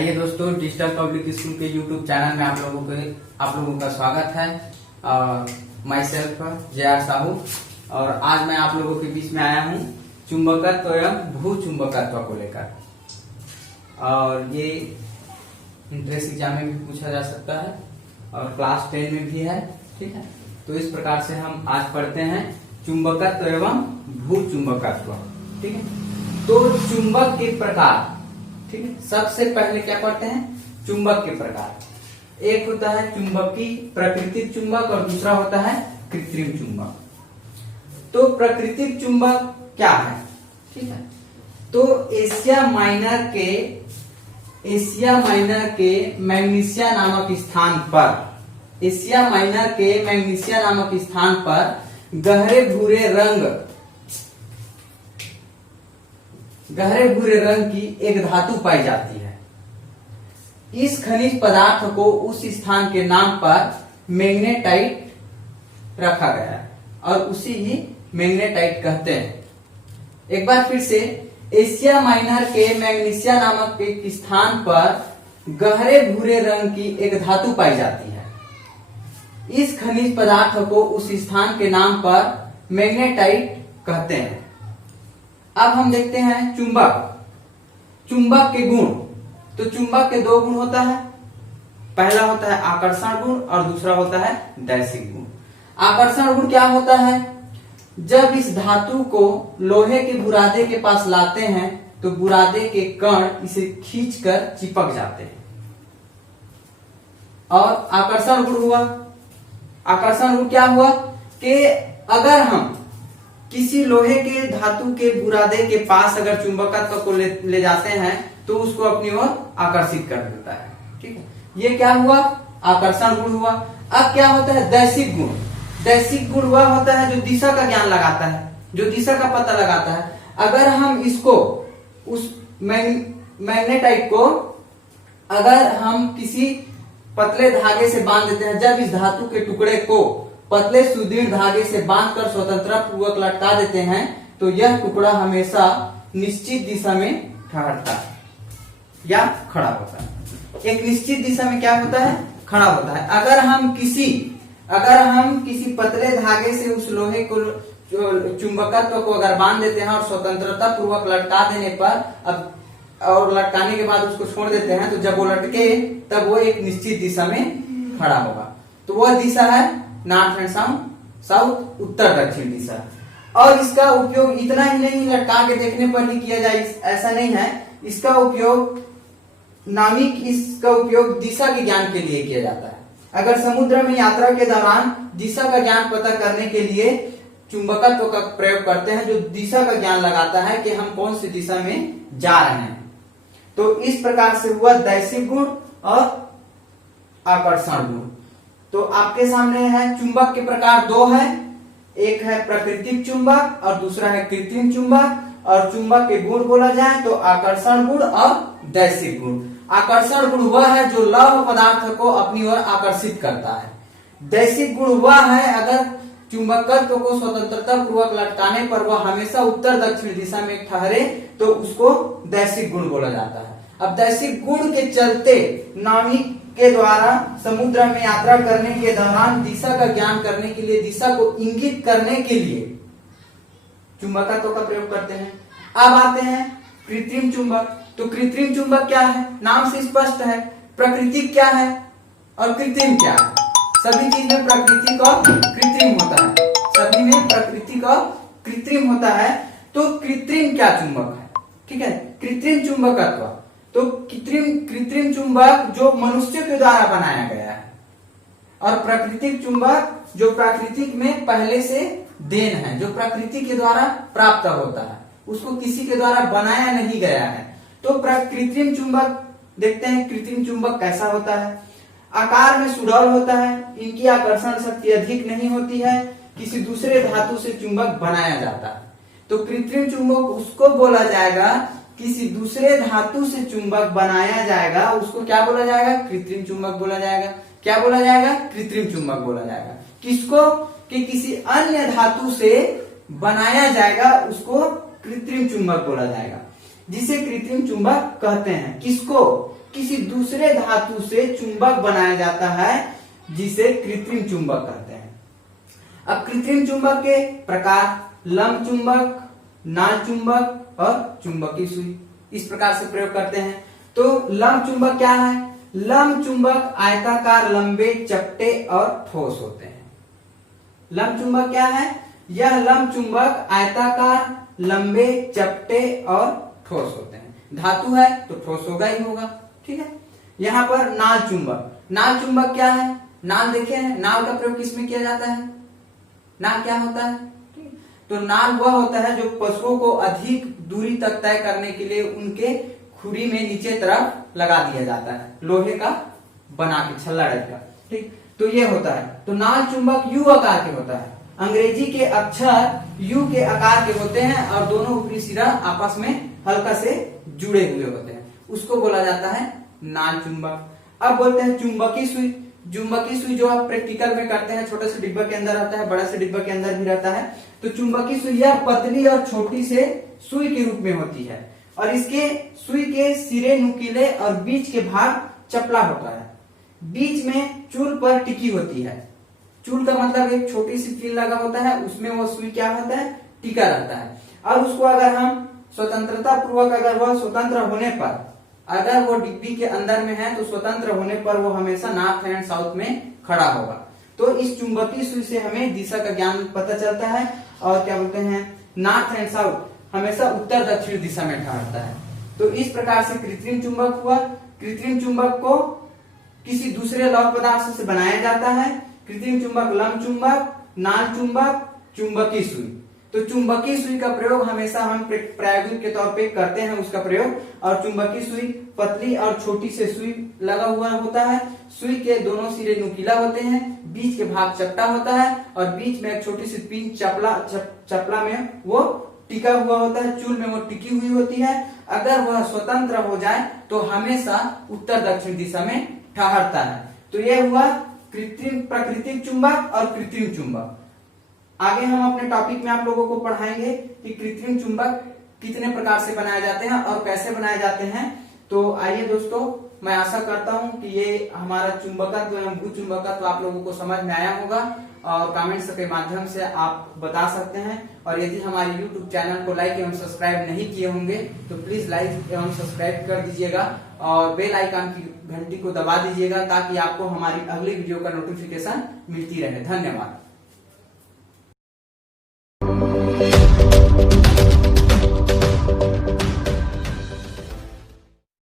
आइए दोस्तों, digital public school के यूट्यूब चैनल में आप लोगों का स्वागत है। माई सेल्फ JR साहू, और आज मैं आप लोगों के बीच में आया हूँ चुंबकत्व एवं भू चुंबकत्व को लेकर। और ये इंट्रेंस एग्जाम में भी पूछा जा सकता है और क्लास 10 में भी है। ठीक है, तो इस प्रकार से हम आज पढ़ते हैं चुंबकत्व एवं भू चुंबकत्व। ठीक है, तो चुंबक के प्रकार। ठीक है, सबसे पहले क्या पढ़ते हैं? चुंबक के प्रकार। एक होता है चुंबकीय प्राकृतिक चुंबक और दूसरा होता है कृत्रिम चुंबक। तो प्राकृतिक चुंबक क्या है? ठीक है, तो एशिया माइनर के मैग्नीशिया नामक स्थान पर गहरे भूरे रंग की एक धातु पाई जाती है। इस खनिज पदार्थ को उस स्थान के नाम पर मैग्नेटाइट रखा गया है और उसी ही मैग्नेटाइट कहते हैं। एक बार फिर से, एशिया माइनर के मैग्नीशिया नामक एक स्थान पर गहरे भूरे रंग की एक धातु पाई जाती है। इस खनिज पदार्थ को उस स्थान के नाम पर मैग्नेटाइट कहते हैं। अब हम देखते हैं चुंबक के गुण। तो चुंबक के दो गुण होता है, पहला होता है आकर्षण गुण और दूसरा होता है दैशिक गुण। आकर्षण गुण क्या होता है? जब इस धातु को लोहे के बुरादे के पास लाते हैं तो बुरादे के कण इसे खींचकर चिपक जाते हैं। और आकर्षण गुण क्या हुआ कि अगर हम किसी लोहे के धातु के बुरादे के पास अगर चुंबकत्व को ले जाते हैं तो उसको अपनी ओर आकर्षित कर देता है। ठीक है, ये क्या हुआ? आकर्षण गुण हुआ। अब क्या होता है? दैशिक गुण। दैशिक गुण वह होता है जो दिशा का ज्ञान लगाता है, जो दिशा का पता लगाता है। अगर हम इसको उस मैग्नेटाइट को अगर हम किसी पतले धागे से बांध देते हैं, जब इस धातु के टुकड़े को पतले सुदृढ़ धागे से बांधकर स्वतंत्रता पूर्वक लटका देते हैं तो यह टुकड़ा हमेशा निश्चित दिशा में ठहरता है या खड़ा होता है। एक निश्चित दिशा में क्या होता है? खड़ा होता है। अगर हम किसी पतले धागे से उस लोहे को चुंबकत्व को अगर बांध देते हैं और स्वतंत्रता पूर्वक लटका देने पर और लटकाने के बाद उसको छोड़ देते हैं तो जब वो लटके तब वो एक निश्चित दिशा में खड़ा होगा। तो वह दिशा है नॉर्थ एंड साउथ, उत्तर दक्षिण दिशा। और इसका उपयोग इतना ही नहीं लटका के देखने पर ही किया जाए, ऐसा नहीं है। इसका उपयोग दिशा के ज्ञान के लिए किया जाता है। अगर समुद्र में यात्रा के दौरान दिशा का ज्ञान पता करने के लिए चुंबकत्व का प्रयोग करते हैं, जो दिशा का ज्ञान लगाता है कि हम कौन सी दिशा में जा रहे हैं। तो इस प्रकार से हुआ दैशिक गुण और आकर्षण गुण। तो आपके सामने है चुंबक के प्रकार दो है, एक है प्राकृतिक चुंबक और दूसरा है कृत्रिम चुंबक। और चुंबक के गुण बोला जाए तो आकर्षण गुण और दैशिक गुण। आकर्षण गुण वह है जो लौह पदार्थ को अपनी ओर आकर्षित करता है। दैशिक गुण वह है अगर चुंबकत्व को स्वतंत्रता पूर्वक लटकाने पर वह हमेशा उत्तर दक्षिण दिशा में ठहरे तो उसको दैशिक गुण बोला जाता है। अब दैशिक गुण के चलते नाविक के द्वारा समुद्र में यात्रा करने के दौरान दिशा का ज्ञान करने के लिए, दिशा को इंगित करने के लिए चुंबकत्व का प्रयोग करते हैं। अब आते हैं कृत्रिम चुंबक। तो कृत्रिम चुंबक क्या है? नाम से स्पष्ट है। प्राकृतिक क्या है और कृत्रिम क्या है? सभी चीज में प्राकृतिक और कृत्रिम होता है। सभी में प्राकृतिक और कृत्रिम होता है। तो कृत्रिम क्या चुंबक है? ठीक है, कृत्रिम चुंबकत्व। तो कृत्रिम चुंबक जो मनुष्य के द्वारा बनाया गया है और प्राकृतिक चुंबक जो प्राकृतिक में पहले से देन है, जो प्रकृति के द्वारा प्राप्त होता है, उसको किसी के द्वारा बनाया नहीं गया है। तो कृत्रिम चुंबक देखते हैं। कृत्रिम चुंबक कैसा होता है? आकार में सुडौल होता है, इनकी आकर्षण शक्ति अधिक नहीं होती है, किसी दूसरे धातु से चुंबक बनाया जाता है। तो कृत्रिम चुंबक उसको बोला जाएगा, किसी दूसरे धातु से चुंबक बनाया जाएगा, उसको क्या बोला जाएगा? कृत्रिम चुंबक बोला जाएगा। क्या बोला जाएगा? कृत्रिम चुंबक बोला जाएगा। किसको? कि किसी अन्य धातु से बनाया जाएगा, उसको कृत्रिम चुंबक बोला जाएगा, जिसे कृत्रिम चुंबक कहते हैं। किसको? किसी दूसरे धातु से चुंबक बनाया जाता है जिसे कृत्रिम चुंबक कहते हैं। अब कृत्रिम चुंबक के प्रकार लंब चुंबक, नाल चुंबक और चुंबकीय सुई इस प्रकार से प्रयोग करते हैं। तो लंब चुंबक क्या है? लंब चुंबक आयताकार, लंबे, चपटे और ठोस होते हैं। लंब चुंबक क्या है? यह लंब चुंबक आयताकार, लंबे, चपटे और ठोस होते हैं। धातु है तो ठोस होगा ही होगा, ठीक है। यहाँ पर नाल चुंबक, नाल चुंबक क्या है? नाल देखे हैं, नाल का प्रयोग किसमें किया जाता है? नाल क्या होता है? तो नाल वह होता है जो पशुओं को अधिक दूरी तक तय करने के लिए उनके खुरी में नीचे तरफ लगा दिया जाता है, लोहे का बना के, छल्ला टाइप का, ठीक। तो ये होता है। तो नाल चुंबक यू आकार के होता है। अंग्रेजी के अक्षर यू के आकार के होते हैं और दोनों ऊपरी सिरा आपस में हल्का से जुड़े हुए होते हैं, उसको बोला जाता है नाल चुंबक। अब बोलते हैं चुंबकीय सुई। चुंबकीय सुई जो आप प्रैक्टिकल में करते हैं, छोटे से डिब्बा के अंदर रहता है, बड़ा से डिब्बा के अंदर भी रहता है। तो चुंबकीय सुई यह पतली और छोटी से सुई के रूप में होती है और इसके सुई के सिरे नुकीले और बीच के भाग चपला होता है। बीच में चूल पर टिकी होती है। चूल का मतलब एक छोटी सी कील लगा होता है, उसमें वो सुई क्या होता है? टिका रहता है। और उसको अगर हम स्वतंत्रता पूर्वक, अगर वह स्वतंत्र होने पर, अगर वो डिब्बी के अंदर में है तो स्वतंत्र होने पर वो हमेशा नॉर्थ एंड साउथ में खड़ा होगा। तो इस चुंबकीय सुई से हमें दिशा का ज्ञान पता चलता है और क्या बोलते हैं, नॉर्थ एंड साउथ हमेशा उत्तर दक्षिण दिशा में ठहरता है। तो इस प्रकार से कृत्रिम चुंबक हुआ। कृत्रिम चुंबक को किसी दूसरे लौह पदार्थ से बनाया जाता है। कृत्रिम चुंबक लंब चुंबक, नाल चुंबक, चुंबकीय सुई। तो चुंबकीय सुई का प्रयोग हमेशा हम प्रायोगिक के तौर पे करते हैं उसका प्रयोग। और चुंबकीय सुई पतली और छोटी से सुई लगा हुआ होता है। सुई के दोनों सिरे नुकीला होते हैं, बीच के भाग चपटा होता है और बीच में एक छोटी सी पिन चपला में वो टिका हुआ होता है, चूल में वो टिकी हुई होती है। अगर वह स्वतंत्र हो जाए तो हमेशा उत्तर दक्षिण दिशा में ठहरता है। तो यह हुआ कृत्रिम, प्राकृतिक चुंबक और कृत्रिम चुंबक। आगे हम अपने टॉपिक में आप लोगों को पढ़ाएंगे कि कृत्रिम चुंबक कितने प्रकार से बनाए जाते हैं और कैसे बनाए जाते हैं। तो आइए दोस्तों, मैं आशा करता हूं कि ये हमारा चुंबकत्व एवं भूचुंबकत्व आप लोगों को समझ में आया होगा और कमेंट्स के माध्यम से आप बता सकते हैं। और यदि हमारे YouTube चैनल को लाइक एवं सब्सक्राइब नहीं किए होंगे तो प्लीज लाइक एवं सब्सक्राइब कर दीजिएगा और बेल आइकन की घंटी को दबा दीजिएगा ताकि आपको हमारी अगली वीडियो का नोटिफिकेशन मिलती रहे। धन्यवाद।